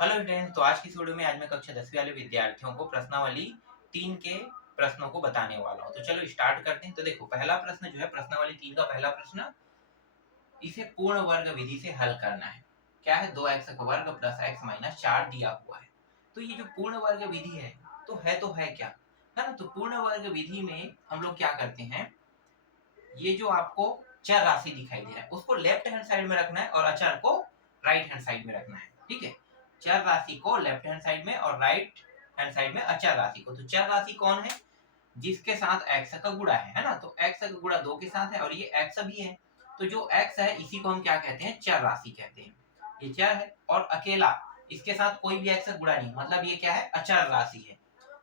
Hello student, तो आज की इस वीडियो में आज मैं कक्षा 10वीं वाले विद्यार्थियों को प्रश्नावली 3 के प्रश्नों को बताने वाला हूं। तो चलो स्टार्ट करते हैं। तो देखो, पहला प्रश्न जो है प्रश्नावली 3 का पहला प्रश्न, इसे पूर्ण वर्ग विधि से हल करना है। क्या है? 2x का वर्ग प्लस x माइनस 4 दिया हुआ है। तो ये जो पूर्ण वर्ग विधि है तो है क्या, है ना। तो पूर्ण वर्ग विधि में हम लोग क्या करते हैं, ये जो आपको चर राशि दिखाई दे रहा है उसको लेफ्ट हैंड साइड में रखना है और अचर को राइट हैंड साइड में रखना है। ठीक है, चर राशि को लेफ्ट हैंड साइड में और राइट हैंड साइड में अचर राशि को। तो चर राशि कौन है? जिसके साथ x का गुणा है ना। तो x का गुणा 2 के साथ है और ये x भी है। तो जो x है इसी को हम क्या कहते हैं? चर राशि कहते हैं। ये चर है और अकेला, इसके साथ कोई भी x का गुणा नहीं, मतलब ये क्या है? अचर राशि है।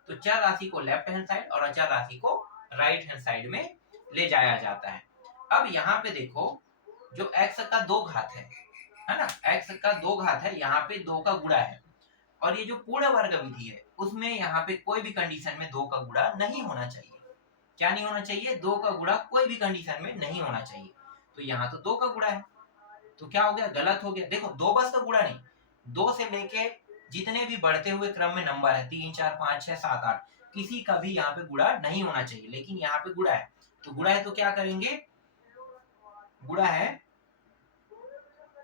तो चर राशि को लेफ्ट हैंड साइड और अचर राशि को राइट हैंड साइड में ले जाया जाता है। अब यहाँ पे देखो, जो x का 2 घात है ना, x का 2 घात है, यहाँ पे 2 का गुणा है। और ये जो पूर्ण वर्ग विधि है उसमें यहाँ पे कोई भी कंडीशन में 2 का गुणा नहीं होना चाहिए। क्या नहीं होना चाहिए? 2 का गुणा कोई भी कंडीशन में नहीं होना चाहिए। तो यहाँ तो 2 का गुणा है, तो क्या हो गया? गलत हो गया। देखो, 2 बस का गुणा नहीं, 2 से लेके जितने भी बढ़ते हुए क्रम में नंबर है 3 4 5 6 7 8, किसी का भी यहाँ पे गुणा नहीं होना चाहिए, लेकिन यहाँ पे गुणा है। तो गुणा है तो क्या करेंगे? गुणा है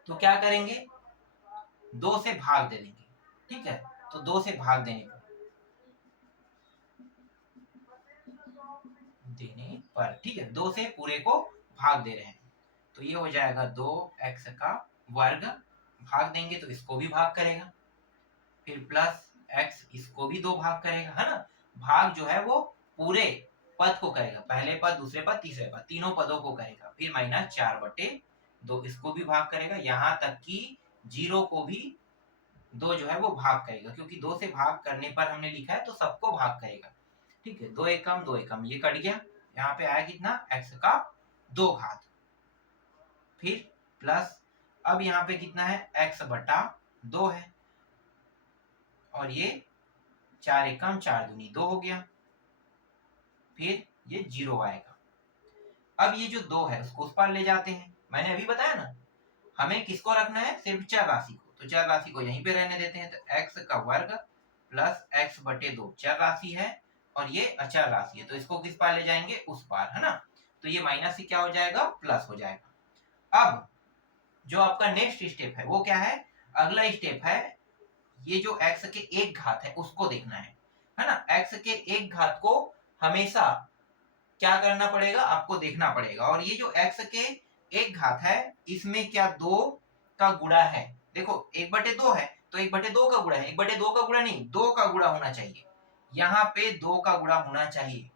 तो क्या करेंगे? 2 से भाग दे देंगे। ठीक है, तो 2 से भाग देने पर ठीक है, 2 से पूरे को भाग दे रहे हैं। तो ये हो जाएगा 2x का वर्ग, भाग देंगे तो इसको भी भाग करेगा, फिर प्लस x इसको भी 2 भाग करेगा, है ना। भाग जो है वो पूरे पद को करेगा, पहले पद, दूसरे पद, तीसरे पद, तीनों पदों को करेगा। फिर माइनस 4/2 इसको भी भाग करेगा, यहाँ तक कि 0 को भी 2 जो है वो भाग करेगा, क्योंकि 2 से भाग करने पर हमने लिखा है तो सबको भाग करेगा। ठीक है, 2 एकम 2 एकम ये कट गया, यहाँ पे आया कितना? x का 2 घात। फिर प्लस, अब यहाँ पे कितना है? x/2 है, और ये 4 एकम 4 दूनी 2 हो गया, फिर ये 0 आएगा। अब ये जो 2 है उसको उस पार ले जाते हैं, मैंने अभी बताया ना, हमें किसको रखना है? सिर्फ चर राशि को। तो चर राशि को यहीं पे रहने देते हैं। तो x का वर्ग प्लस x/2 चर राशि है और ये अचर राशि है, तो इसको किस पार ले जाएंगे? उस पार, है ना। तो ये माइनस से क्या हो जाएगा? प्लस हो जाएगा। अब जो आपका नेक्स्ट स्टेप है वो क्या है? अगला स्टेप है, ये जो x के 1 घात है उसको देखना है ना। x के 1 घात को हमेशा क्या करना पड़ेगा? आपको देखना पड़ेगा। और ये जो x के 1 घात है इसमें क्या 2 का गुणा है? देखो, 1/2 है तो 1/2 का गुणा है, 1/2 का गुणा नहीं, 2 का गुणा होना चाहिए। यहाँ पे 2 का गुणा होना चाहिए।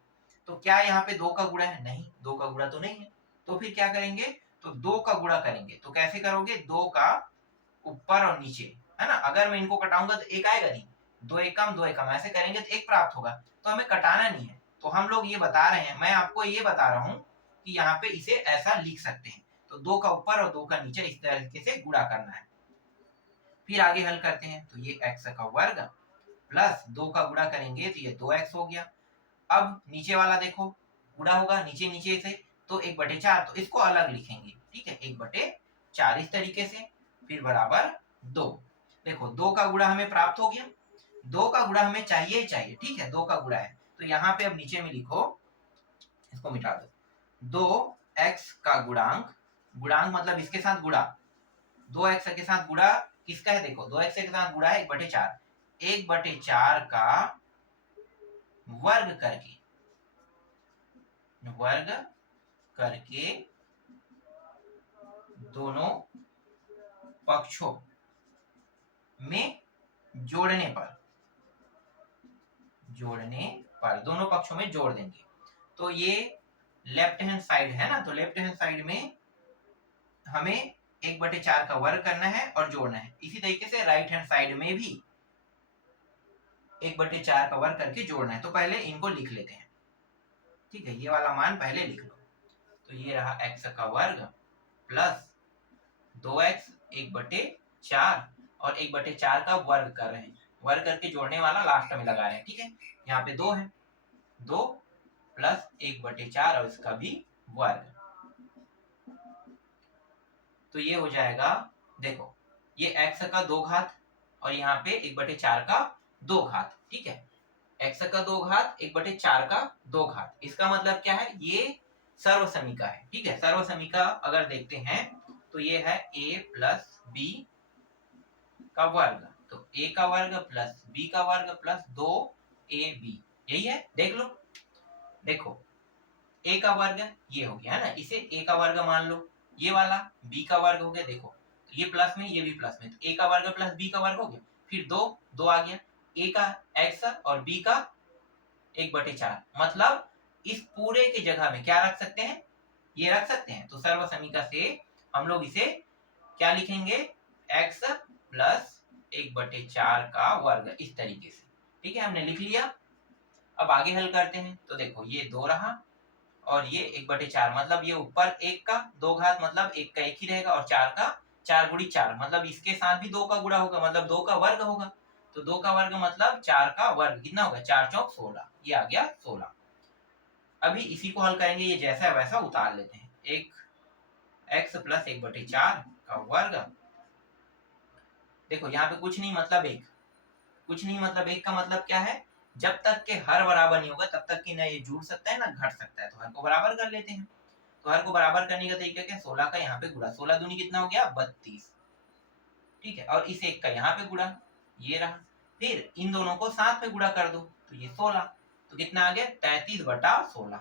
तो क्या यहाँ पे 2 का गुणा है? नहीं, 2 का गुणा तो नहीं है। तो फिर क्या करेंगे? तो 2 का गुणा करेंगे। तो कैसे करोगे? 2 का ऊपर और नीचे, है ना। अगर मैं इनको कटाऊंगा तो 1 आएगा नहीं, 2 एकम 2 एकम ऐसे करेंगे तो 1 प्राप्त होगा। तो हमें कटाना नहीं है, तो हम लोग ये बता रहे हैं, मैं आपको ये बता रहा हूँ कि यहाँ पे इसे ऐसा लिख सकते हैं। तो 2 का ऊपर और 2 का नीचे इस तरीके से गुणा करना है। फिर आगे हल करते हैं। तो ये x का वर्ग प्लस 2 का गुणा करेंगे तो ये 2x हो गया। अब नीचे वाला देखो, गुणा होगा नीचे नीचे से, तो 1/4, तो इसको अलग लिखेंगे। ठीक है, 1/4 इस तरीके से, फिर बराबर 2। देखो, 2 का गुणा हमें प्राप्त हो गया, 2 का गुणा हमें चाहिए ही चाहिए। ठीक है, 2 का गुणा है तो यहाँ पे अब नीचे में लिखो, इसको मिटा दो। 2x का गुणांक, गुणांक मतलब इसके साथ गुणा, 2x के साथ गुणा किसका है? देखो, 2x के साथ गुणा है 1/4, 1/4 का वर्ग करके, वर्ग करके दोनों पक्षों में जोड़ने पर, दोनों पक्षों में जोड़ देंगे। तो ये लेफ्ट हैंड साइड है ना, तो लेफ्ट हैंड साइड में हमें 1/4 का वर्ग करना है और जोड़ना है। इसी तरीके से राइट हैंड साइड में भी 1/4 का वर्ग करके जोड़ना है। तो पहले इनको लिख लेते हैं। ठीक है, ये वाला मान पहले लिख लो। तो ये रहा x का वर्ग प्लस 2x 1/4 और 1/4 का वर्ग कर रहे हैं, वर्ग करके जोड़ने वाला लास्ट में लगा रहे हैं। ठीक है, यहाँ पे 2 है, 2 प्लस 1/4 और इसका भी वर्ग। तो ये हो जाएगा, देखो, ये x का 2 घात और यहाँ पे 1/4 का 2 घात, ठीक है। x का 2 घात 1/4 का 2 घात, इसका मतलब क्या है, ये सर्वसमीका है, ठीक है। सर्वसमीका अगर देखते हैं तो ये है a प्लस बी का वर्ग, तो a का वर्ग प्लस b का वर्ग प्लस 2ab, यही है। देख लो, देखो a का वर्ग ये हो गया है ना, इसे a का वर्ग मान लो, ये वाला b का वर्ग हो गया, देखो ये प्लस में ये भी प्लस में, तो a का वर्ग प्लस b का वर्ग हो गया, फिर 2 आ गया, a का x और b का 1/4, मतलब इस पूरे की जगह में क्या रख सकते हैं, ये रख सकते हैं। तो सर्वसमीका से हम लोग इसे क्या लिखेंगे, x प्लस 1/4 का वर्ग, इस तरीके से, ठीक है, हमने लिख लिया। अब आगे हल करते हैं, तो देखो ये 2 रहा और ये 1/4, मतलब ये ऊपर 1 का 2 घात, मतलब 1 का 1 ही रहेगा, और 4 का 4 गुड़ी 4, मतलब इसके साथ भी 2 का गुणा होगा, मतलब 2 का वर्ग होगा, तो 2 का वर्ग मतलब 4 का वर्ग, कितना होगा, 4 चौक 16, ये आ गया 16। अभी इसी को हल करेंगे, ये जैसा है वैसा उतार लेते हैं, एक x प्लस 1/4 का वर्ग, देखो यहाँ पे कुछ नहीं मतलब 1, कुछ नहीं मतलब 1 का मतलब क्या है, जब तक के हर बराबर नहीं होगा तब तक कि ना ये जुड़ सकता है ना घट सकता है, तो हर को बराबर कर लेते हैं। तो हर को बराबर करने का तरीका क्या, 16 का यहाँ पे गुणा, 16 दूनी कितना हो गया 32, ठीक है, और इस 1 का यहाँ पे गुणा, ये रहा, फिर इन दोनों को साथ में गुणा कर दो, तो ये 16, तो कितना आ गया 33/16,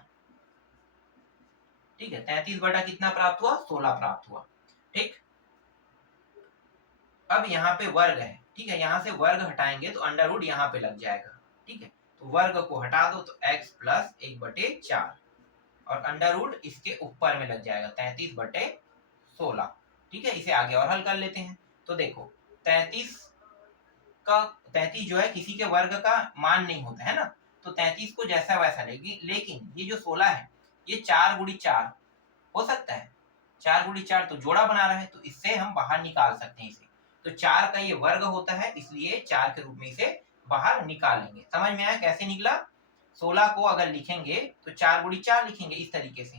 ठीक है, 33 बटा कितना प्राप्त हुआ, 16 प्राप्त हुआ, ठीक। अब यहाँ पे वर्ग है, ठीक है, यहाँ से वर्ग हटाएंगे तो अंडर रूट यहाँ पे लग जाएगा, ठीक है, तो वर्ग को हटा दो तो x प्लस 1/4 और अंडर रूट इसके ऊपर में लग जाएगा 33/16, ठीक है। इसे आगे और हल कर लेते हैं, तो देखो 33 का 33 जो है किसी के वर्ग का मान नहीं होता है ना, तो 33 को जैसा वैसा लेगी, लेकिन ये जो 16 है ये 4 गुड़ी 4 हो सकता है, 4 गुड़ी 4 तो जोड़ा बना रहा है, तो इससे हम बाहर निकाल सकते हैं इसे, तो 4 का ये वर्ग होता है, इसलिए 4 के रूप में इसे बाहर निकाल लेंगे। समझ में आया कैसे निकला, 16 को अगर लिखेंगे तो 4 गुड़ी 4 लिखेंगे इस तरीके से,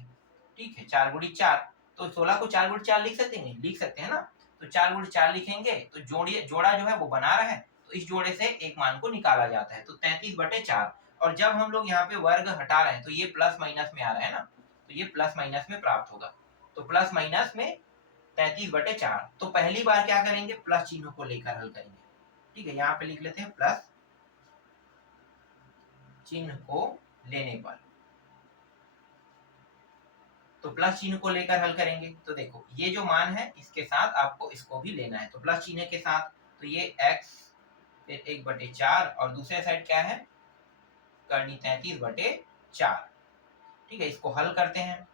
ठीक है, 4 गुड़ी 4, तो 16 को 4 गुड़ी 4 लिख सकते हैं, लिख सकते हैं ना, तो 4 गुड़ी 4 लिखेंगे तो जोड़ा जो है वो बना रहा है, तो इस जोड़े से एक मान को निकाला जाता है, तो 33/4, और जब हम लोग यहाँ पे वर्ग हटा रहे हैं तो ये प्लस माइनस में आ रहा है ना, तो ये प्लस माइनस में प्राप्त होगा, तो प्लस माइनस में 33/4, तो पहली बार क्या करेंगे, प्लस चिन्ह को लेकर हल करेंगे, ठीक है, यहाँ पे लिख लेते हैं प्लस चिन्ह को लेने पर, तो प्लस चिन्ह को लेकर हल करेंगे, तो देखो ये जो मान है इसके साथ आपको इसको भी लेना है, तो प्लस चिन्ह के साथ, तो ये x फिर 1/4 और दूसरे साइड क्या है, करनी 33/4, ठीक है, इसको हल करते हैं,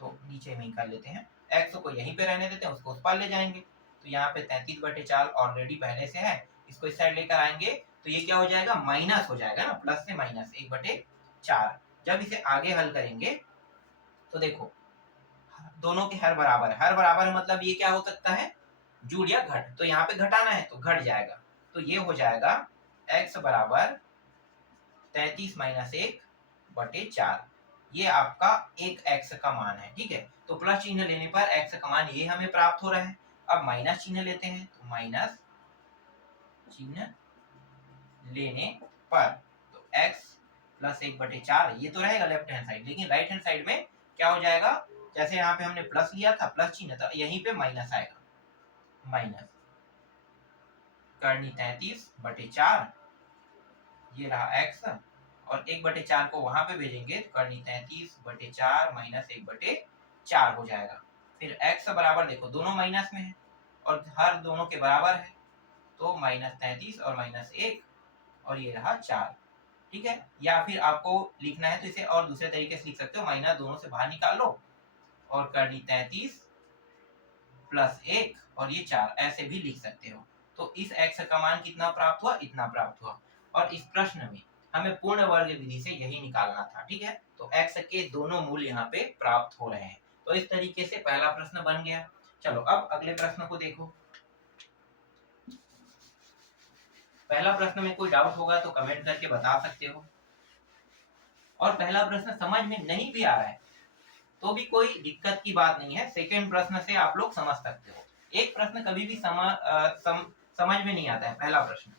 तो नीचे में ही कर लेते हैं, x को यहीं पे रहने देते हैं, उसको उस पार ले जाएंगे, तो यहाँ पे 33/4 ऑलरेडी पहले से है, इसको इस साइड लेकर आएंगे तो ये क्या हो जाएगा, माइनस हो जाएगा ना, प्लस से माइनस 1/4, जब इसे आगे हल करेंगे तो देखो दोनों के हर बराबर है, हर बराबर है मतलब ये क्या हो सकता है, जुड़ या घट, तो यहाँ पे घटाना है तो घट जाएगा, तो ये हो जाएगा x बराबर 33 - 1/4, ये आपका एक x का मान है, ठीक है, तो प्लस चिन्ह लेने पर x का मान ये हमें प्राप्त हो रहा है। अब माइनस चिन्ह लेते हैं, तो माइनस चिन्ह लेने पर तो x प्लस 1/4 ये तो रहेगा लेफ्ट हैंड साइड, लेकिन राइट हैंड साइड में क्या हो जाएगा, जैसे यहाँ पे हमने प्लस लिया था, प्लस चिन्ह था, यहीं पे माइनस आएगा, माइनस करनी 33/4, ये रहा x, और 1/4 को वहां पे भेजेंगे तो करनी 33/4 माइनस 1/4 हो जाएगा, फिर x बराबर देखो दोनों माइनस में है और हर दोनों के बराबर है, तो -33 और -1 और ये रहा 4, ठीक है। या फिर आपको लिखना है तो इसे और दूसरे तरीके से लिख सकते हो, माइनस दोनों से बाहर निकाल लो और करनी 33 प्लस 1 और ये 4, ऐसे भी लिख सकते हो। तो इस x का मान कितना प्राप्त हुआ, इतना प्राप्त हुआ, और इस प्रश्न में हमें पूर्ण वर्ग विधि से यही निकालना था, ठीक है, तो x के दोनों मूल्य यहाँ पे प्राप्त हो रहे हैं, तो इस तरीके से पहला प्रश्न बन गया। चलो अब अगले प्रश्न को देखो, पहला प्रश्न में कोई डाउट होगा तो कमेंट करके बता सकते हो, और पहला प्रश्न समझ में नहीं भी आ रहा है तो भी कोई दिक्कत की बात नहीं है, सेकंड प्रश्न से आप लोग समझ सकते हो। एक प्रश्न कभी भी समझ में नहीं आता है पहला प्रश्न।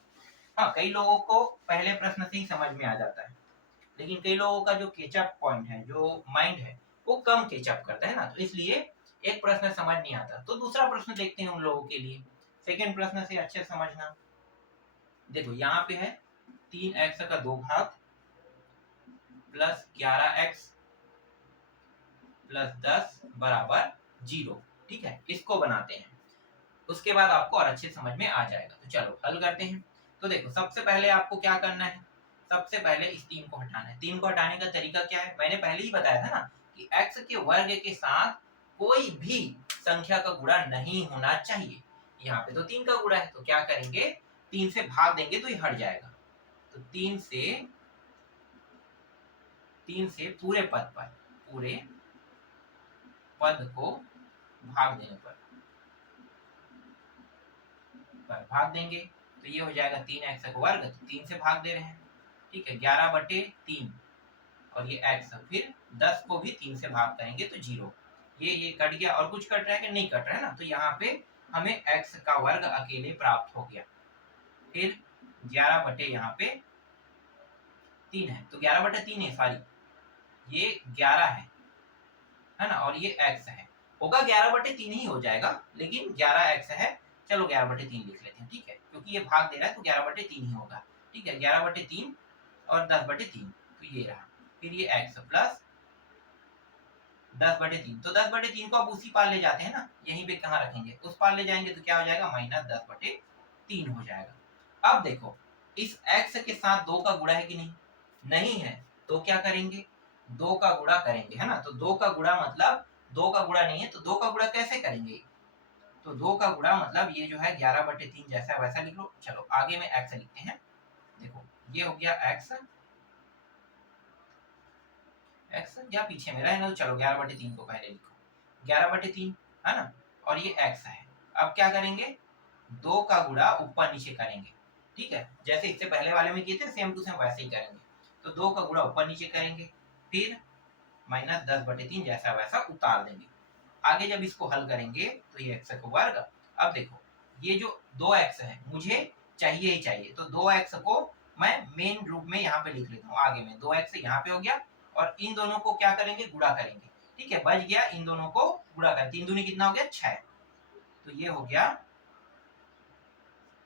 हाँ, कई लोगों को पहले प्रश्न से ही समझ में आ जाता है, लेकिन कई लोगों का जो केचअप पॉइंट है, जो माइंड है, वो कम केचअप करता है ना, तो इसलिए एक प्रश्न समझ नहीं आता। तो दूसरा प्रश्न देखते हैं उन लोगों के लिए। सेकंड प्रश्न से अच्छे से समझना। देखो यहाँ पे है 3x का 2 घात प्लस 11x प्लस 10 बराबर 0। ठीक है, इसको बनाते हैं, उसके बाद आपको और अच्छे समझ में आ जाएगा। तो चलो हल करते हैं। तो देखो सबसे पहले आपको क्या करना है, सबसे पहले इस 3 को हटाना है। 3 को हटाने का तरीका क्या है, मैंने पहले ही बताया था ना कि x के वर्ग के साथ कोई भी संख्या का गुणा नहीं होना चाहिए। यहाँ पे तो 3 का गुणा है, तो क्या करेंगे, 3 से भाग देंगे तो ये हट जाएगा। तो 3 से पूरे पद को भाग देने पर भाग देंगे तो ये हो जाएगा 3x का वर्ग, तो 3 से भाग दे रहे हैं। ठीक है, 11/3 और ये x, फिर 10 को भी 3 से भाग करेंगे तो 0। ये कट गया, और कुछ कट रहा है कि नहीं कट रहा है ना, तो यहाँ पे हमें x का वर्ग अकेले प्राप्त हो गया। फिर 11 बटे यहाँ पे 3 है, तो 11/3 है, सॉरी ये 11 है ना, और ये x है, होगा 11/3 ही हो जाएगा, लेकिन 11x है। चलो 11/3 लिख लेते हैं, ठीक है, क्योंकि ये भाग दे रहा है तो 11/3 ही होगा। ठीक है, 11/3 और 10/3, तो ये रहा। फिर ये x प्लस 10/3, तो 10/3 को अब उसी पार ले जाते हैं ना, यहीं पे कहाँ रखेंगे, उस पार ले जाएंगे, तो क्या हो जाएगा, -10/3 हो जाएगा। अब देखो इस x के साथ 2 का गुणा है कि नहीं, नहीं है, तो क्या करेंगे, 2 का गुणा करेंगे, है ना। तो 2 का गुणा मतलब 2 का गुणा नहीं है, तो 2 का गुणा कैसे करेंगे, तो 2 का गुणा मतलब ये जो है 11/3 जैसा वैसा लिख लो। चलो आगे में x लिखते हैं। देखो ये हो गया x या पीछे में रहने दो, चलो 11/3 को पहले लिखो, 11/3 है ना, और ये x है। अब क्या करेंगे, 2 का गुणा ऊपर नीचे करेंगे। ठीक है, जैसे इससे पहले वाले में किए थे सेम टू सेम वैसे ही करेंगे। तो 2 का गुणा ऊपर नीचे करेंगे, फिर -10/3 जैसा वैसा उतार देंगे। आगे जब इसको हल करेंगे तो ये x का वर्ग। अब देखो ये जो 2x है मुझे चाहिए ही चाहिए, तो 2x को मैं मेन रूप में यहाँ पे लिख लेता हूँ। आगे में 2x यहाँ पे हो गया, और इन दोनों को क्या करेंगे, गुणा करेंगे। ठीक है, बच गया, इन दोनों को गुणा कर, 3 दूनी कितना हो गया, 6। तो ये हो गया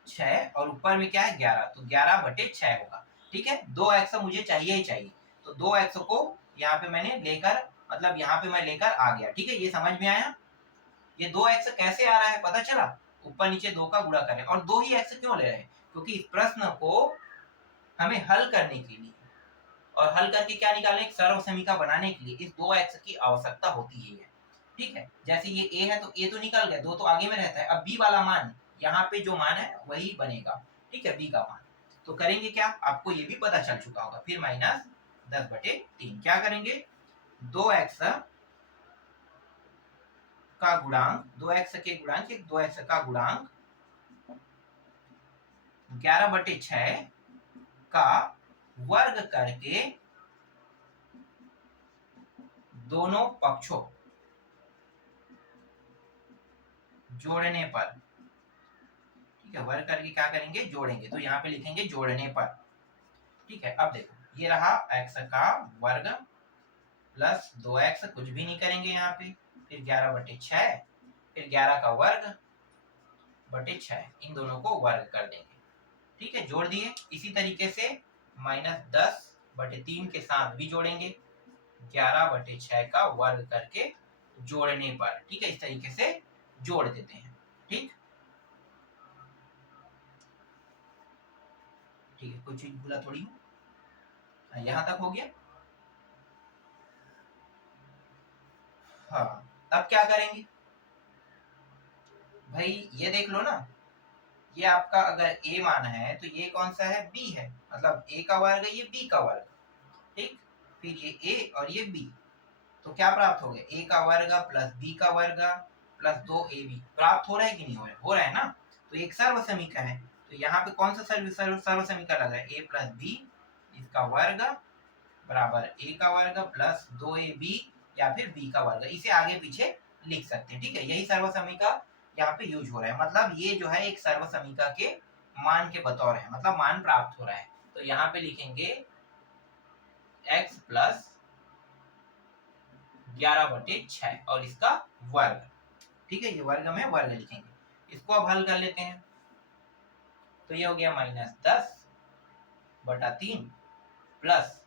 6, और ऊपर में क्या है, 11, तो 11/6 होगा। ठीक है, 2x मुझे चाहिए ही चाहिए, तो 2x को यहाँ पे मैंने लेकर, मतलब यहाँ पे मैं लेकर आ गया। ठीक है, ये समझ में आया। ये 2x कैसे आ रहा है पता चला, ऊपर नीचे 2 का गुणा करें, और 2 ही x क्यों ले रहे हैं, क्योंकि इस प्रश्न को हमें हल करने के लिए और हल करके क्या निकालने, एक सर्व समीकरण बनाने के लिए इस 2x की आवश्यकता होती है। ठीक है, जैसे ये a है तो a तो निकल गया, 2 तो आगे में रहता है। अब b वाला मान, यहाँ पे जो मान है वही बनेगा। ठीक है, b का मान, तो करेंगे क्या, आपको ये भी पता चल चुका होगा। फिर -10/3 क्या करेंगे, 2x का गुणांक, 2x के गुणांक, 2x का गुणांक 11/6 का वर्ग करके दोनों पक्षों जोड़ने पर, ठीक है, वर्ग करके क्या करेंगे, जोड़ेंगे, तो यहाँ पे लिखेंगे जोड़ने पर। ठीक है, अब देखो ये रहा x का वर्ग प्लस 2x, कुछ भी नहीं करेंगे यहाँ पे, फिर 11/6, फिर 11 का वर्ग बटे 6, इन दोनों को वर्ग कर देंगे। ठीक है, जोड़ दिए। इसी तरीके से -10/3 के साथ भी जोड़ेंगे, 11/6 का वर्ग करके जोड़ने पर। ठीक है, इस तरीके से जोड़ देते हैं। ठीक ठीक है, कुछ चीज भूला थोड़ी हूँ, यहाँ तक हो गया। हाँ, अब क्या करेंगे भाई, ये देख लो ना, ये आपका अगर a मान है तो ये कौन सा है, b है, मतलब a का वर्ग है, ये b का वर्ग। ठीक, फिर ये a और ये b, तो क्या प्राप्त हो गया, a का वर्ग प्लस b का वर्ग प्लस 2ab प्राप्त हो रहा है कि नहीं हो रहा है, हो रहा है ना। तो एक सर्व समीकरण है, तो यहाँ पे कौन सा सर्व समीकरण लग रहा है, a प्लस b इसका वर्ग बराबर a का वर्ग प्लस 2ab या फिर b का वर्ग, इसे आगे पीछे लिख सकते हैं। ठीक है, यही सर्व समीकरण यहाँ पे यूज हो रहा है, मतलब ये जो है एक सर्व समीका के मान के बतौर है, मतलब मान प्राप्त हो रहा है। तो यहाँ पे लिखेंगे x प्लस 11/6 और इसका वर्ग, ठीक है, ये वर्ग में वर्ग लिखेंगे। इसको अब हल कर लेते हैं, तो ये हो गया -10/3 प्लस,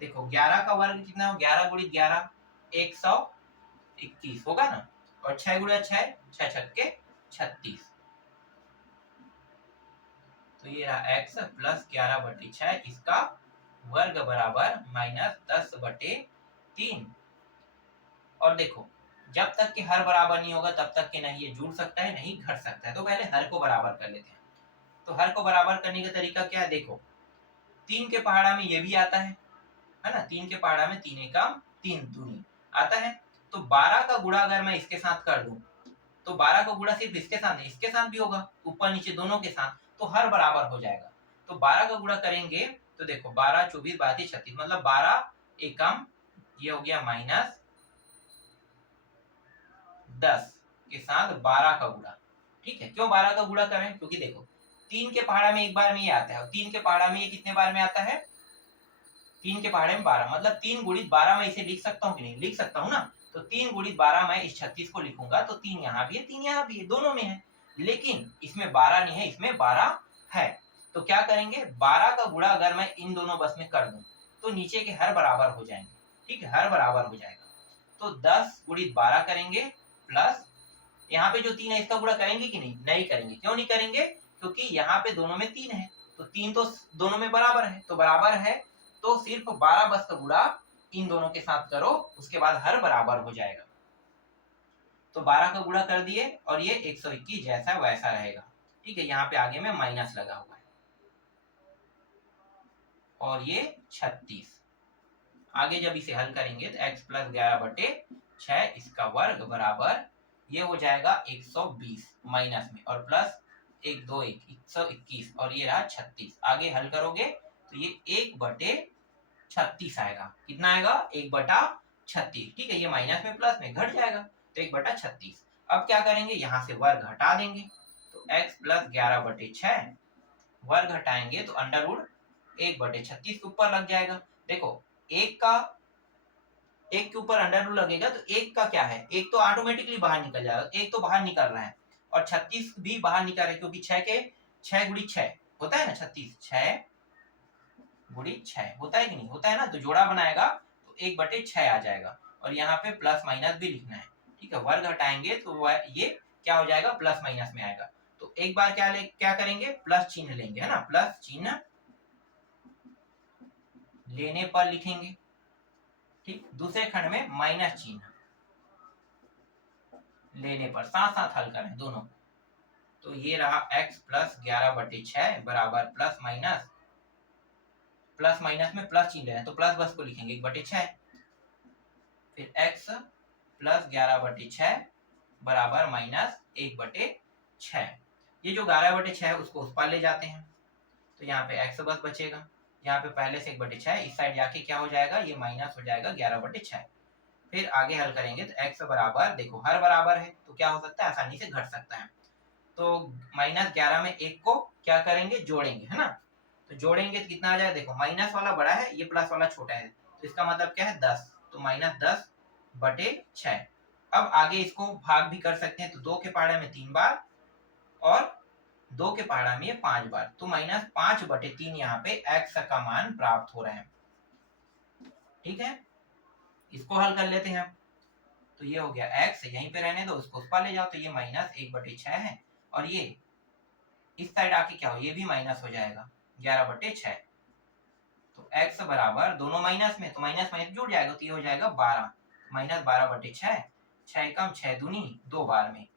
देखो 11 का वर्ग कितना हो, 11 गुणित 11 121 होगा ना, और 6 गुणा 6 6 छक्के 36, तो ये रहा x प्लस 11/6 इसका वर्ग बराबर -10/3। और देखो जब तक कि हर बराबर नहीं होगा तब तक के नहीं ये जुड़ सकता है नहीं घट सकता है, तो पहले हर को बराबर कर लेते हैं। तो हर को बराबर करने का तरीका क्या है, देखो 3 के पहाड़ा में ये भी आता है ना, 3 के पहाड़ा में 3 एकम 3 दूनी आता है। तो 12 का गुणा अगर मैं इसके साथ कर दूं, तो 12 का गुणा सिर्फ इसके साथ नहीं, इसके साथ भी होगा, ऊपर नीचे दोनों के साथ, तो हर बराबर हो जाएगा। तो 12 का गुणा करेंगे तो देखो 12 24 32 36, मतलब 12 एकम, ये हो गया -10 के साथ 12 का गुणा। ठीक है, क्यों 12 का गुणा करें, क्योंकि देखो 3 के पहाड़ा में एक बार में ये आता है, और 3 के पहाड़ा में ये कितने बार में आता है, 3 के पहाड़े में 12, मतलब 3 गुणित 12 मैं इसे लिख सकता हूँ कि नहीं, लिख सकता हूँ ना। तो 3 गुणित 12 मैं इस 36 को लिखूंगा, तो 3 यहाँ भी है 3 यहाँ भी है, दोनों में है, लेकिन इसमें 12 नहीं है, इसमें 12 है। तो क्या करेंगे, 12 का गुणा अगर मैं इन दोनों बस में कर दूं तो नीचे के हर बराबर हो जाएंगे, ठीक है, हर बराबर हो जाएगा। तो 10 गुणित 12 करेंगे प्लस, यहाँ पे जो 3 है इसका गुणा करेंगे कि नहीं, नहीं करेंगे, क्यों नहीं करेंगे, क्योंकि यहाँ पे दोनों में 3 है, तो 3 तो दोनों में बराबर है, तो बराबर है तो सिर्फ 12 बस का गुणा इन दोनों के साथ करो, उसके बाद हर बराबर हो जाएगा। तो 12 का गुणा कर दिए और ये 121 जैसा वैसा रहेगा, ठीक है, यहाँ पे आगे में माइनस लगा हुआ है, और ये 36। आगे जब इसे हल करेंगे तो x प्लस 11/6 इसका वर्ग बराबर, ये हो जाएगा 120 माइनस में, और प्लस 1 2 1 121, और ये रहा 36। आगे हल करोगे तो ये 1/36 आएगा, कितना आएगा 1/36, ठीक है, ये माइनस में प्लस में घट जाएगा, तो 1/36। अब क्या करेंगे, यहाँ से वर्ग हटा देंगे, तो x प्लस 11/6 वर्ग हटाएंगे तो अंडर रूट 1/36 के ऊपर लग जाएगा। देखो एक के ऊपर अंडर रूट लगेगा तो एक का क्या है, एक तो ऑटोमेटिकली बाहर निकल जाएगा, एक तो बाहर निकल रहा है, और 36 भी बाहर निकल रहा है, क्योंकि 6 गुड़ी 6 होता है ना, 36 6 गुड़ी 6 होता है कि नहीं होता है ना, तो जोड़ा बनाएगा तो 1/6 आ जाएगा, और यहाँ पे प्लस माइनस भी लिखना है, ठीक है, वर्ग हटाएंगे तो ये क्या हो जाएगा, प्लस माइनस में आएगा। तो एक बार क्या करेंगे, प्लस चिन्ह लेंगे, है ना, प्लस चिन्ह लेने पर लिखेंगे, ठीक, दूसरे खंड में माइनस चिन्ह लेने पर, साथ साथ हल करें दोनों। तो ये रहा x प्लस 11/6 बराबर प्लस माइनस में प्लस चिन्ह ले रहे हैं तो प्लस बस को लिखेंगे 1/6, फिर x प्लस 11/6 बराबर माइनस 1/6। ये जो 11/6 है उसको उस पार ले जाते हैं, तो यहाँ पे x बस बचेगा, यहाँ पे पहले से 1/6 इस साइड जाके क्या हो जाएगा, ये माइनस हो जाएगा 11/6। फिर आगे हल करेंगे तो x बराबर, देखो हर बराबर है तो क्या हो सकता है, आसानी से घट सकता है, तो -11 में 1 को क्या करेंगे, जोड़ेंगे, है ना, तो जोड़ेंगे तो कितना आ जाएगा, देखो माइनस वाला बड़ा है, ये प्लस वाला छोटा है, तो इसका मतलब क्या है 10, तो -10/6। अब आगे इसको भाग भी कर सकते हैं, तो 2 के पहाड़े में 3 बार और 2 के पहाड़ा में 5 बार, तो -5/3 यहाँ पे x का मान प्राप्त हो रहा है, ठीक है। इसको हल कर लेते हैं, तो ये हो गया x यहीं पे रहने दो, उसको उस पर ले जाओ, तो ये -1/6 है, और ये इस साइड आके क्या हो, ये भी माइनस हो जाएगा 11/6। तो x बराबर, दोनों माइनस में, तो माइनस माइनस जुड़ जाएगा, तो ये हो जाएगा 12, -12/6, 6 एकम 6 दूनी 2 बार में,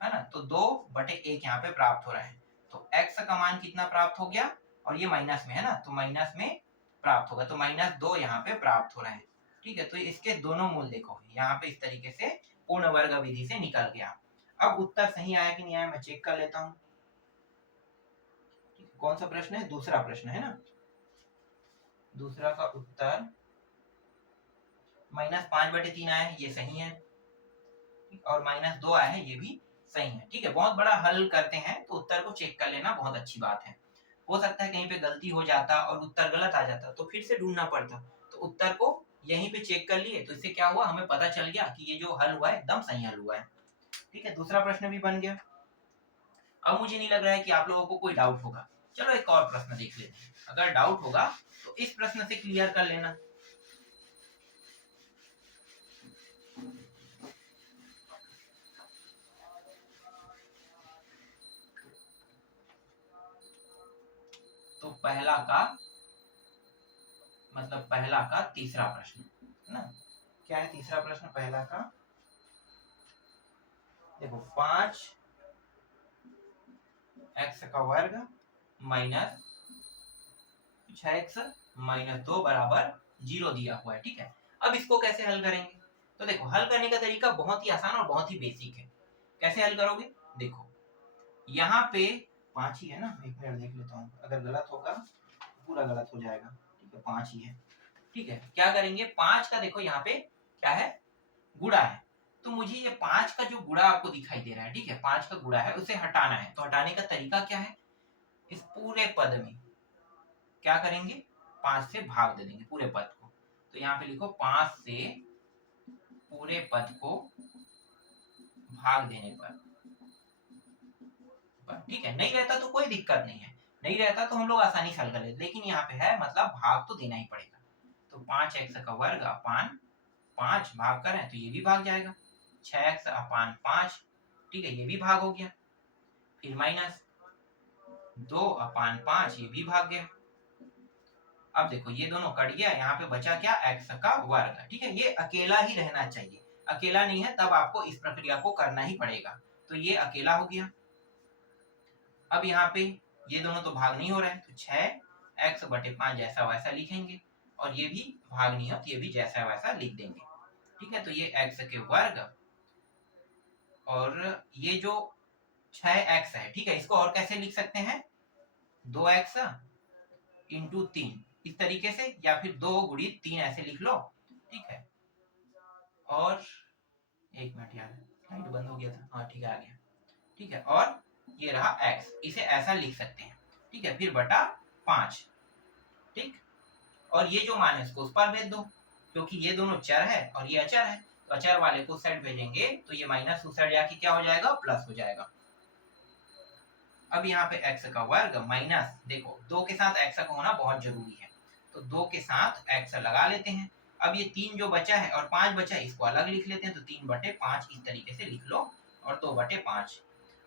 है ना, तो 2/1 यहाँ पे प्राप्त हो रहा है। तो x का मान कितना प्राप्त हो गया, और ये माइनस में है ना, तो माइनस में प्राप्त होगा, तो -2 यहाँ पे प्राप्त हो रहा है, ठीक है। तो इसके दोनों मूल देखो यहाँ पे इस तरीके से पूर्ण वर्ग विधि से निकल गया। अब उत्तर सही आया कि नहीं आया मैं चेक कर लेता हूँ। कौन सा प्रश्न है, दूसरा प्रश्न है ना, दूसरा का उत्तर -5/3 आया है, ये सही है, और -2 आया है, ये भी सही है। ठीक है, बहुत बड़ा हल करते हैं तो उत्तर को चेक कर लेना बहुत अच्छी बात है। हो सकता है कहीं पे गलती हो जाता और उत्तर गलत आ जाता तो फिर से ढूंढना पड़ता। तो उत्तर को यहीं पे चेक कर लिए तो इससे क्या हुआ, हमें पता चल गया कि ये जो हल हुआ है एकदम सही हल हुआ है। ठीक है, दूसरा प्रश्न भी बन गया। अब मुझे नहीं लग रहा है कि आप लोगों को कोई डाउट होगा। चलो एक और प्रश्न देख लेते हैं, अगर डाउट होगा तो इस प्रश्न से क्लियर कर लेना। तो पहला का तीसरा प्रश्न है ना। क्या है तीसरा प्रश्न पहला का? देखो 5x का वर्ग माइनस 6x माइनस 2 बराबर 0 दिया हुआ है। ठीक है, अब इसको कैसे हल करेंगे? तो देखो हल करने का तरीका बहुत ही आसान और बहुत ही बेसिक है। कैसे हल करोगे? देखो यहाँ पे 5 ही है ना, एक मिनट देख लेता हूँ, अगर गलत होगा पूरा गलत हो जाएगा। ठीक है, 5 ही है। ठीक है, क्या करेंगे, 5 का देखो यहाँ पे क्या है, गुणा है। तो मुझे ये 5 का जो गुणा आपको दिखाई दे रहा है, ठीक है, 5 का गुणा है, उसे हटाना है। तो हटाने का तरीका क्या है, इस पूरे पद में क्या करेंगे, 5 से भाग दे देंगे पूरे पद को। तो यहाँ पे लिखो 5 से पूरे पद को भाग देने पर। ठीक है, नहीं रहता तो कोई दिक्कत नहीं है, नहीं रहता तो हम लोग आसानी से हल कर लेते, लेकिन यहाँ पे है मतलब भाग तो देना ही पड़ेगा। तो 5x का वर्ग अपान 5 भाग करें तो ये भी भाग जाएगा, 6x अपान 5। ठीक है, ये भी भाग हो गया, फिर माइनस 2 अपान 5, ये भी भाग गया। अब देखो ये दोनों कट गया, यहाँ पे बचा क्या, x का वर्ग। ठीक है, ये अकेला ही रहना चाहिए, अकेला नहीं है तब आपको इस प्रक्रिया को करना ही पड़ेगा। तो ये अकेला हो गया। अब यहाँ पे ये दोनों तो भाग नहीं हो रहे हैं, तो 6x बटे 5 जैसा वैसा लिखेंगे, और ये भी भाग नहीं हो तो ये भी जैसा वैसा लिख देंगे। ठीक है, तो ये x के वर्ग और ये जो 6x है, ठीक है, इसको और कैसे लिख सकते हैं, 2x इंटू 3 इस तरीके से, या फिर 2 गुणित 3 ऐसे लिख लो। ठीक है, और एक मिनट यार लाइट बंद हो गया था, हाँ ठीक है आ गया। ठीक है, और ये रहा x, इसे ऐसा लिख सकते हैं। ठीक है, फिर बटा 5। ठीक, और ये जो मान है इसको उस पर भेज दो, क्योंकि ये दोनों चर है और ये अचर है, तो अचर वाले को साइड भेजेंगे तो ये माइनस उस साइड जाके क्या हो जाएगा, प्लस हो जाएगा। अब यहाँ पे x का वर्ग माइनस, देखो 2 के साथ x का होना बहुत जरूरी है, तो 2 के साथ x लगा लेते हैं। अब ये 3 जो बचा है और 5 बचा है, इसको अलग लिख लेते हैं, तो 3 बटे 5 इस तरीके से लिख लो, और 2 बटे 5।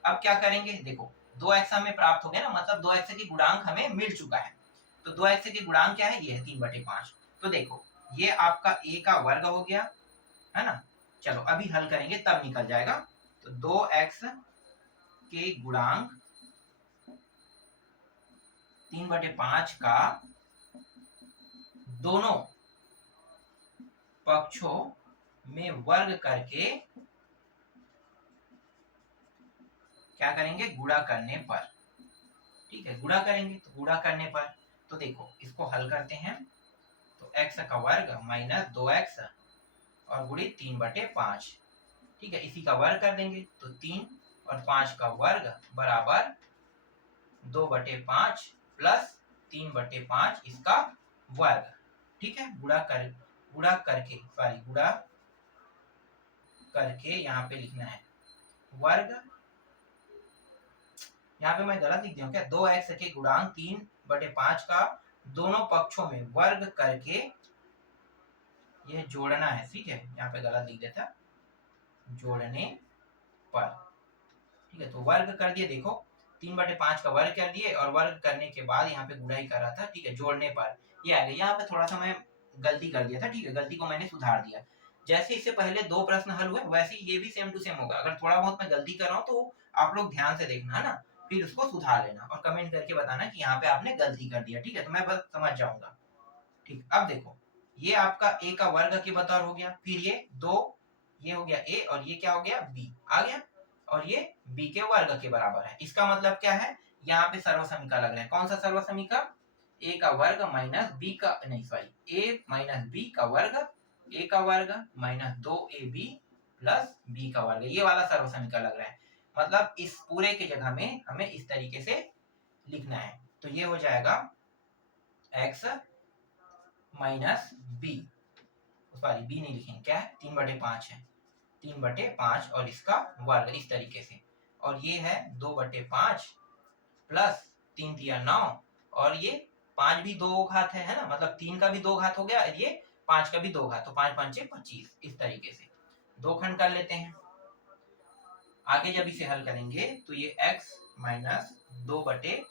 अब क्या करेंगे, देखो 2x हमें प्राप्त हो गया ना, मतलब 2x के गुणांक हमें मिल चुका है। तो 2x के गुणांक क्या है, ये है 3 बटे 5। तो देखो ये आपका a का वर्ग हो गया है ना। चलो अभी हल करेंगे तब निकल जाएगा। तो 2x के गुणांक 3 बटे 5 का दोनों पक्षों में वर्ग करके क्या करेंगे, गुणा करने पर। ठीक है, गुणा करेंगे तो गुणा करने पर, तो देखो इसको हल करते हैं। तो x का वर्ग माइनस 2x और गुणित 3 बटे 5। ठीक है, इसी का वर्ग कर देंगे, तो 3 और 5 का वर्ग बराबर 2 बटे 5 प्लस 3 बटे 5 इसका वर्ग। ठीक है, गुणा करके यहाँ पे लिखना है वर्ग। यहाँ पे मैं गलत लिख दिया क्या, 2x के गुणांक 3 बटे 5 का दोनों पक्षों में वर्ग करके यह जोड़ना है। ठीक है, यहाँ पे गलत लिख देता, जोड़ने पर। ठीक है, तो वर्ग कर दिए, देखो 3 बटे 5 का वर्ग कर दिए और वर्ग करने के बाद यहाँ पे गुणा ही कर रहा था। ठीक है, जोड़ने पर ये आ गया। यहाँ पे थोड़ा सा मैं गलती कर दिया था, ठीक है, गलती को मैंने सुधार दिया। जैसे इससे पहले 2 प्रश्न हल हुए वैसे ही ये भी सेम टू सेम होगा। अगर थोड़ा बहुत मैं गलती कर रहा हूँ तो आप लोग ध्यान से देखना है ना, फिर उसको सुधार लेना और कमेंट करके बताना कि यहाँ पे आपने गलती कर दिया। ठीक है, तो मैं बस समझ जाऊंगा। ठीक, अब देखो ये आपका a का वर्ग के बतौर हो गया, फिर ये 2, ये हो गया a, और ये क्या हो गया, b आ गया, और ये b के वर्ग के बराबर है। इसका मतलब क्या है, यहाँ पे सर्वसमीका लग रहा है। कौन सा सर्वसमीका, a का वर्ग माइनस b का, नहीं सॉरी, a माइनस b का वर्ग, a का वर्ग माइनस 2ab प्लस b का वर्ग, ये वाला सर्वसमीका लग रहा है। मतलब इस पूरे की जगह में हमें इस तरीके से लिखना है। तो ये हो जाएगा x minus b, sorry b नहीं लिखेंगे, क्या है 3/5 है, 3/5 और इसका वर्ग इस तरीके से, और ये है 2/5 प्लस 3 तिया 9, और ये 5 भी 2 घात है ना, मतलब 3 का भी 2 घात हो गया और ये 5 का भी 2 घात, तो 5 5 25, इस तरीके से दो खंड कर लेते हैं। आगे जब इसे हल करेंगे तो ये x माइनस 2 बटे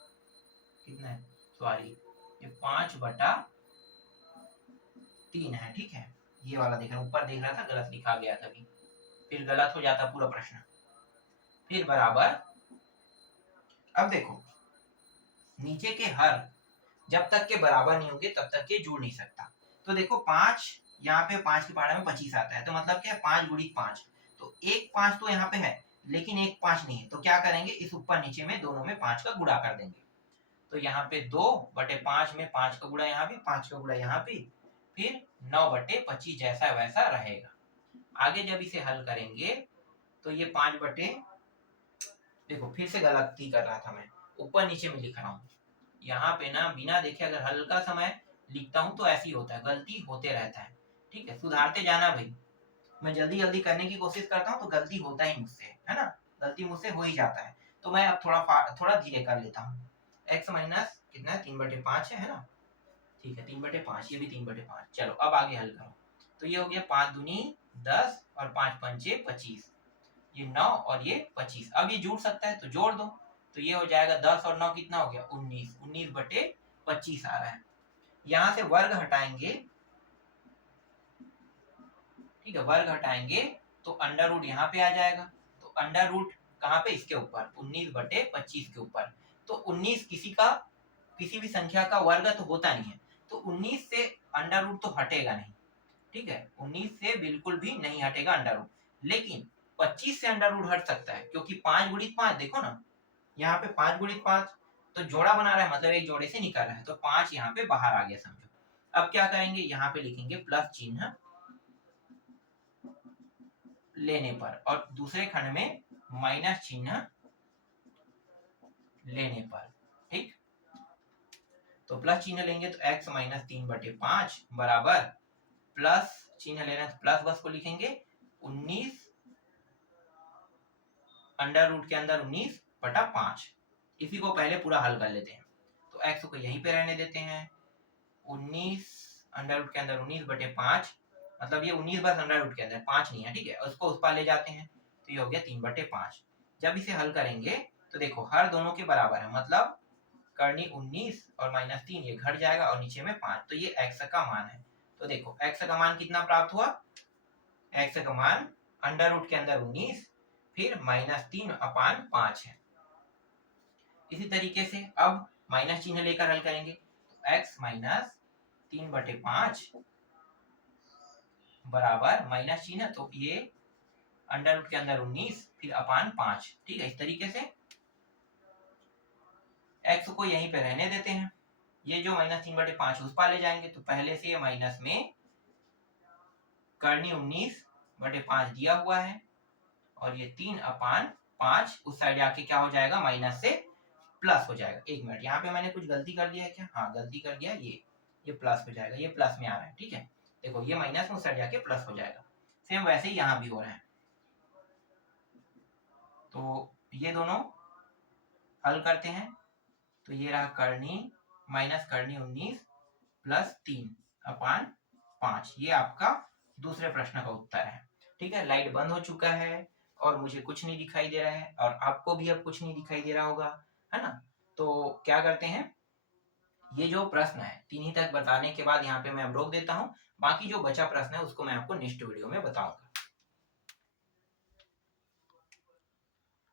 कितना है, सॉरी ये 5/3 है, ठीक है। ये वाला देख रहा हूं, ऊपर देख रहा था गलत लिखा गया था अभी, फिर गलत हो जाता पूरा प्रश्न। फिर बराबर, अब देखो नीचे के हर जब तक के बराबर नहीं होंगे तब तक ये जुड़ नहीं सकता। तो देखो 5, यहाँ पे 5 के पहाड़े में 25 आता है, तो मतलब क्या है 5 गुणित 5, तो एक 5 तो यहाँ पे है लेकिन एक 5 नहीं है, तो क्या करेंगे इस ऊपर नीचे में दोनों में 5 का गुणा कर देंगे। तो यहाँ पे 2/5 में 5 का गुणा यहाँ भी, 5 का गुणा यहाँ भी, फिर 9/25 जैसा वैसा रहेगा। आगे जब इसे हल करेंगे तो ये 5 बटे, देखो फिर से गलती कर रहा था मैं, ऊपर नीचे में लिख रहा हूँ, यहाँ पे ना बिना देखे अगर हल्का समय लिखता हूँ तो ऐसी होता है, गलती होते रहता है, ठीक है, सुधारते जाना भाई। मैं जल्दी जल्दी करने की कोशिश करता हूँ तो गलती होता ही मुझसे, है ना, गलती मुझसे हो ही जाता है, तो मैं अब थोड़ा धीरे कर लेता हूँ। x माइनस कितना है 3/5 है ना, ठीक है 3/5, ये भी 3/5। चलो अब आगे हल करो, तो ये हो गया 5 दूनी 10 और 5 पंचे 25, ये 9 और ये 25, अब ये जुड़ सकता है तो जोड़ दो, तो ये हो जाएगा 10 और 9 कितना हो गया 19, 19/25 आ रहा है। यहां से वर्ग हटाएंगे, ठीक है, वर्ग हटाएंगे तो अंडर रूट यहाँ पे आ जाएगा, तो अंडर रूट कहाँ पे, इसके ऊपर 19/25 के ऊपर, तो 19 किसी भी संख्या का वर्ग तो होता नहीं है, तो 19 से अंडर रूट तो हटेगा नहीं, ठीक है, 19 से बिल्कुल भी नहीं हटेगा अंडर रूट, लेकिन 25 से अंडर रूट हट सकता है, क्योंकि 5 गुणित 5 देखो ना, यहाँ पे 5 गुणित 5 तो जोड़ा बना रहा है, मतलब एक जोड़े से निकल रहा है, तो 5 यहाँ पे बाहर आ गया समझो। अब क्या करेंगे, यहाँ पे लिखेंगे प्लस चिन्ह लेने पर, और दूसरे खंड में माइनस चिन्ह लेने पर, ठीक। तो प्लस चिन्ह लेंगे तो x माइनस 3/5 बराबर, प्लस चिन्ह लेना तो प्लस बस को लिखेंगे 19 अंडर रूट के अंदर 19/5। इसी को पहले पूरा हल कर लेते हैं, तो x को यहीं पे रहने देते हैं, 19 अंडर रूट के अंदर 19/5, मतलब ये 19 बस अंडर रूट के अंदर 5 नहीं है, ठीक है, उसको उस पार ले जाते हैं, तो ये हो गया 3/5। जब इसे हल करेंगे तो देखो हर दोनों के बराबर है, मतलब करनी 19 और -3 ये घट जाएगा और नीचे में 5, तो ये x का मान है। तो देखो x का मान कितना प्राप्त हुआ, x का मान अंडर रूट के अंदर 19 फिर -3/5 है। इसी तरीके से अब माइनस चिन्ह लेकर हल करेंगे, तो x माइनस 3/5 बराबर माइनस चिन्ह, तो ये अंडर रूट के अंदर 19 फिर अपान 5, ठीक है, इस तरीके से x को यहीं पे रहने देते हैं, ये जो -3/5 उस पार ले जाएंगे, तो पहले से ये माइनस में करनी 19/5 दिया हुआ है, और ये 3/5 उस साइड आके क्या हो जाएगा, माइनस से प्लस हो जाएगा। एक मिनट, यहाँ पे मैंने कुछ गलती कर दिया है क्या, हाँ गलती कर दिया, ये प्लस हो जाएगा, ये प्लस में आ रहा है, ठीक है, देखो ये माइनस में उस साइड जाके प्लस हो जाएगा, सेम वैसे ही यहाँ भी हो रहा है। तो ये दोनों हल करते हैं, तो ये रहा करनी माइनस करनी 19 प्लस 3/5, ये आपका दूसरे प्रश्न का उत्तर है, ठीक है। लाइट बंद हो चुका है और मुझे कुछ नहीं दिखाई दे रहा है, और आपको भी अब कुछ नहीं दिखाई दे रहा होगा, है ना। तो क्या करते हैं, ये जो प्रश्न है 3 ही तक बताने के बाद यहाँ पे मैं अब रोक देता हूँ, बाकी जो बचा प्रश्न है उसको मैं आपको नेक्स्ट वीडियो में बताऊंगा।